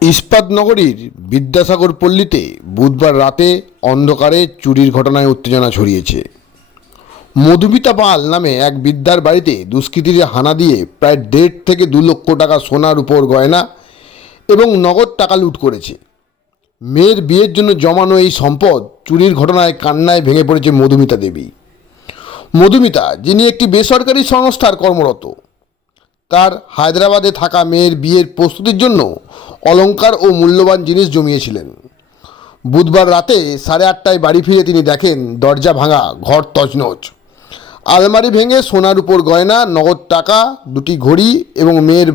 ইস্পাত নগরীর বিদ্যাসাগর পল্লীতে বুধবার রাতে অন্ধকারে চুরির ঘটনায় উত্তেজনা ছড়িয়েছে। মধুমিতা পাল নামে এক বিদ্যার বাড়িতে দুষ্কৃতীরা হানা দিয়ে প্রায় দেড় থেকে দু লক্ষ টাকা সোনার উপর গয়না এবং নগদ টাকা লুট করেছে। মেয়ের বিয়ের জন্য জমানো এই সম্পদ চুরির ঘটনায় কান্নায় ভেঙে পড়েছে মধুমিতা দেবী। মধুমিতা, যিনি একটি বেসরকারি সংস্থার কর্মরত, তার হায়দ্রাবাদে থাকা মেয়ের বিয়ের প্রস্তুতির জন্য অলংকার ও মূল্যবান জিনিস জমিয়েছিলেন। বুধবার রাতে সাড়ে আটটায় বাড়ি ফিরে তিনি দেখেন দরজা ভাঙা, ঘর তছনছ। আলমারি ভেঙে সোনার উপর গয়না, নগদ টাকা, দুটি ঘড়ি এবং মেয়ের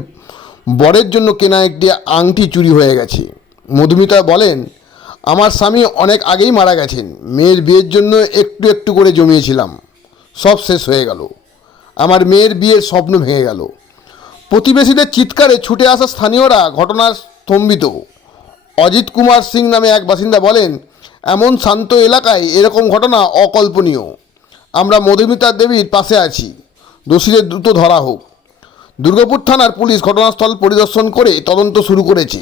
বরের জন্য কেনা একটি আংটি চুরি হয়ে গেছে। মধুমিতা বলেন, আমার স্বামী অনেক আগেই মারা গেছেন। মেয়ের বিয়ের জন্য একটু একটু করে জমিয়েছিলাম। সব শেষ হয়ে গেল। আমার মেয়ের বিয়ের স্বপ্ন ভেঙে গেল। প্রতিবেশীদের চিৎকারে ছুটে আসা স্থানীয়রা ঘটনার স্তম্ভিত। অজিত কুমার সিং নামে এক বাসিন্দা বলেন, এমন শান্ত এলাকায় এরকম ঘটনা অকল্পনীয়। আমরা মধুমিতা দেবীর পাশে আছি। দোষীদের দ্রুত ধরা হোক। দুর্গাপুর থানার পুলিশ ঘটনাস্থল পরিদর্শন করে তদন্ত শুরু করেছে।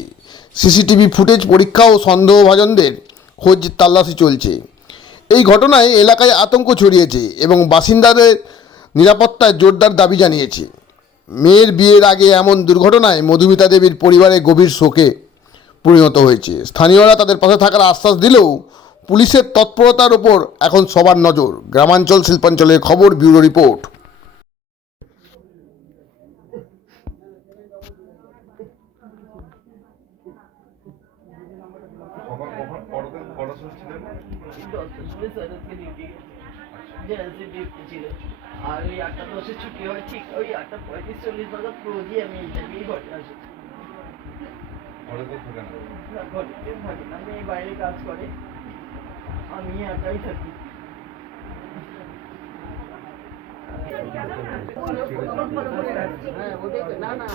সিসিটিভি ফুটেজ পরীক্ষা ও সন্দেহভাজনদের খোঁজ তল্লাশি চলছে। এই ঘটনায় এলাকায় আতঙ্ক ছড়িয়েছে এবং বাসিন্দাদের নিরাপত্তায় জোরদার দাবি জানিয়েছে। মেয়ের বিয়ের আগে এমন দুর্ঘটনায় মধুমিতা দেবীর পরিবারে গভীর শোকে পরিণত হয়েছে। স্থানীয়রা তাদের পাশে থাকার আশ্বাস দিলেও পুলিশের তৎপরতার ওপর এখন সবার নজর। গ্রামাঞ্চল শিল্পাঞ্চলের খবর, ব্যুরো রিপোর্ট। স্যারকে ডিউটি ছিল। আর ওই আটটা দশে ছুটি হয় ঠিক ওই আটটা পঁয়ত্রিশ চল্লিশ নাগাদ রোজই আমি ইন্টারভিউ ঘরে আসি। থাকে না। না ঘরে না মেয়ে বাইরে কাজ করে আমি একাই থাকি। হ্যাঁ ওটাই তো না না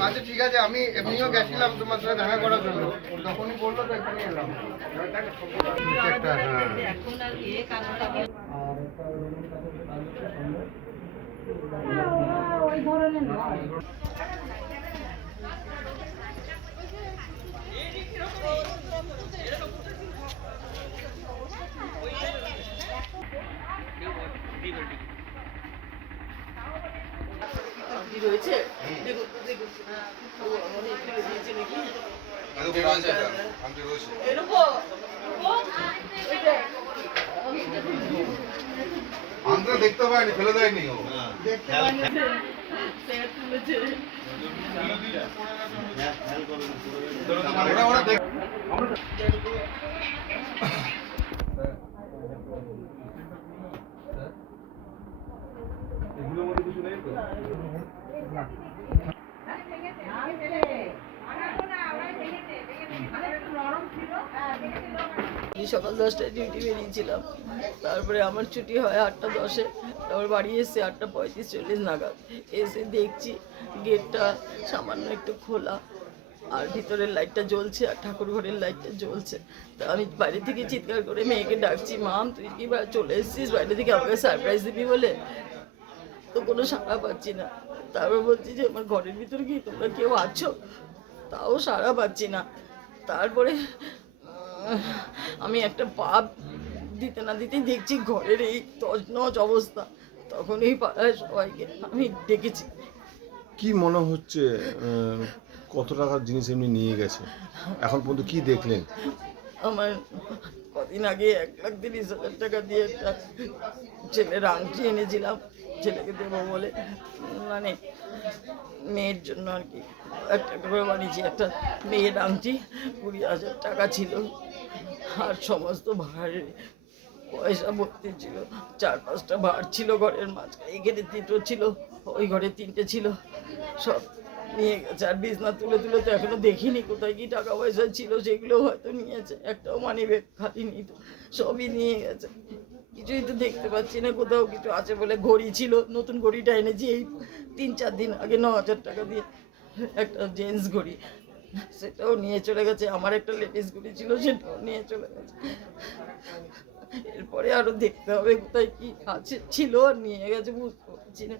আচ্ছা ঠিক আছে, আমি এমনিও গেছিলাম তোমার সাথে দেখা করার জন্য। তখনই বলল তো এখানে এলাম। কি রয়েছে দেখুন দেখুন আন্দ্রা দেখতে পায়নি ফেলে দেয়নি ও। তুলেছে ওরা ওরা দেখ এগুলোর মধ্যে কিছু নেই তো আমি সকাল দশটায় ডিউটি বেরিয়েছিলাম। তারপরে আমার ছুটি হয় আটটা দশে। তারপর বাড়ি এসে আটটা পঁয়ত্রিশ চল্লিশ নাগাদ। এসে দেখছি গেটটা সামান্য একটু খোলা। আর ভিতরের লাইটটা জ্বলছে আর ঠাকুর ঘরের লাইটটা জ্বলছে। তা আমি বাইরে থেকে চিৎকার করে মেয়েকে ডাকছি, মাম, তুই কি চলে এসেছিস? বাইরে থেকে আমাকে সারপ্রাইজ দিবি বলে? তো কোনো সাড়া পাচ্ছি না। তারপর বলছি যে আমার ঘরের ভিতরে কি তোমরা কেউ আছো? তাও সাড়া পাচ্ছি না। তারপরে আমি একটা পাপ দিতে না দিতেই দেখছি ঘরের এই তছনছ অবস্থা। তখন এই পাড়ায় সবাইকে আমি ডেকেছি। কি মনে হচ্ছে কত টাকার জিনিস এমনি নিয়ে গেছে? এখন পর্যন্ত কি দেখলেন? আমার কদিন আগে এক লাখ তিরিশ হাজার টাকা দিয়ে একটা ছেলের আংটি এনেছিলাম। ছেলেকে দেবো বলে মানে মেয়ের জন্য আর কি। একটা করে বানিয়েছি। একটা মেয়ের আংটি কুড়ি হাজার টাকা ছিল। আর সমস্ত ভাড়ের পয়সা ভর্তি ছিল। চার পাঁচটা ভাড় ছিল, ঘরের মাঝখানে এখানে তিনটো ছিল, ওই ঘরে তিনটে ছিল। সব নিয়ে গেছে। আর বিছনা তুলে তুলে তো এখনও দেখিনি কোথায় কি টাকা পয়সা ছিল, সেগুলো হয়তো নিয়েছে। একটাও মানি ব্যাগ খালি নিত সবই নিয়ে গেছে। কিছুই তো দেখতে পাচ্ছি না, কোথাও কিছু আছে বলে ঘড়ি ছিল। নতুন ঘড়িটা এনেছি এই তিন চার দিন আগে, ন হাজার টাকা দিয়ে একটা জেন্টস ঘড়ি। সেটাও নিয়ে চলে গেছে। আমার একটা লেডিস গুলি ছিল সেটাও নিয়ে চলে গেছে। এরপরে আরও দেখতে হবে কোথায় কি আছে। ছিল আর নিয়ে গেছে বুঝতে পারছি না।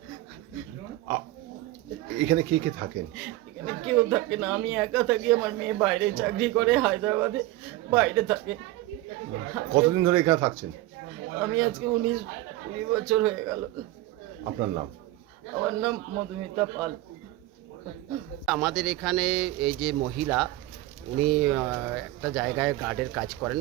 এখানে কে কে থাকেন? এখানে কেউ থাকে না। আমি একা থাকি আমার মেয়ে বাইরে চাকরি করে হায়দ্রাবাদে বাইরে থাকে। কতদিন ধরে এখানে থাকছেন? আমি আজকে উনিশ কুড়ি বছর হয়ে গেল। আপনার নাম? আমার নাম মধুমিতা পাল। আমাদের এখানে এই যে মহিলা উনি একটা জায়গায় গার্ডের কাজ করেন।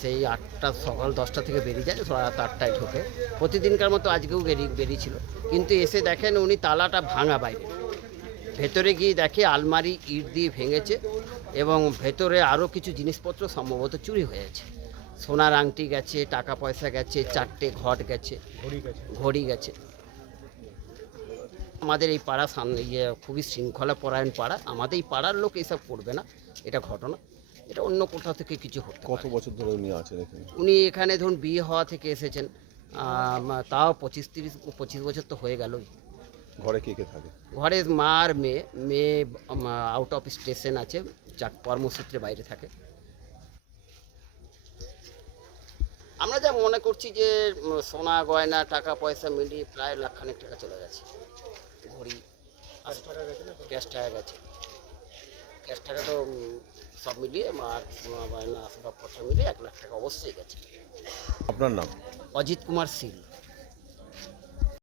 সেই আটটা সকাল দশটা থেকে বেরিয়ে যায় রাত আটটায় ঢোকে। প্রতিদিনকার মতো আজকেও বেরিয়ে বেরিয়েছিল। কিন্তু এসে দেখেন উনি তালাটা ভাঙা বাইরে। ভেতরে গিয়ে দেখে আলমারি ইট দিয়ে ভেঙেছে এবং ভেতরে আরও কিছু জিনিসপত্র সম্ভবত চুরি হয়েছে সোনার আংটি গেছে টাকা পয়সা গেছে চারটে ঘট গেছে। ঘড়ি গেছে। আমাদের এই পাড়া সামনে ইয়ে খুবই শৃঙ্খলা পরায়ণ পাড়া। আমাদের এই পাড়ার লোক এসব করবে না এটা ঘটনা। এটা অন্য কোথাও থেকে কিছু হতে কত বছর ধরে উনি আছেন এখানে? উনি এখানে ধরুন বিয়ে হওয়া থেকে এসেছেন তাও পঁচিশ তিরিশ পঁচিশ বছর তো হয়ে গেল ঘরে কে কে থাকে? ঘরে মা আর মেয়ে মেয়ে আউট অফ স্টেশন আছে যা কর্মসূত্রে বাইরে থাকে। আমরা যা মনে করছি যে সোনা গয়না টাকা পয়সা মিলিয়ে প্রায় লাখখানেক টাকা চলে গেছে। ঘড়ি ক্যাশ টাকা গেছে। ক্যাশ টাকা তো সব মিলিয়ে মার গয়না আসবাবপত্র মিলিয়ে এক লাখ টাকা অবশ্যই গেছে। আপনার নাম? অজিত কুমার শীল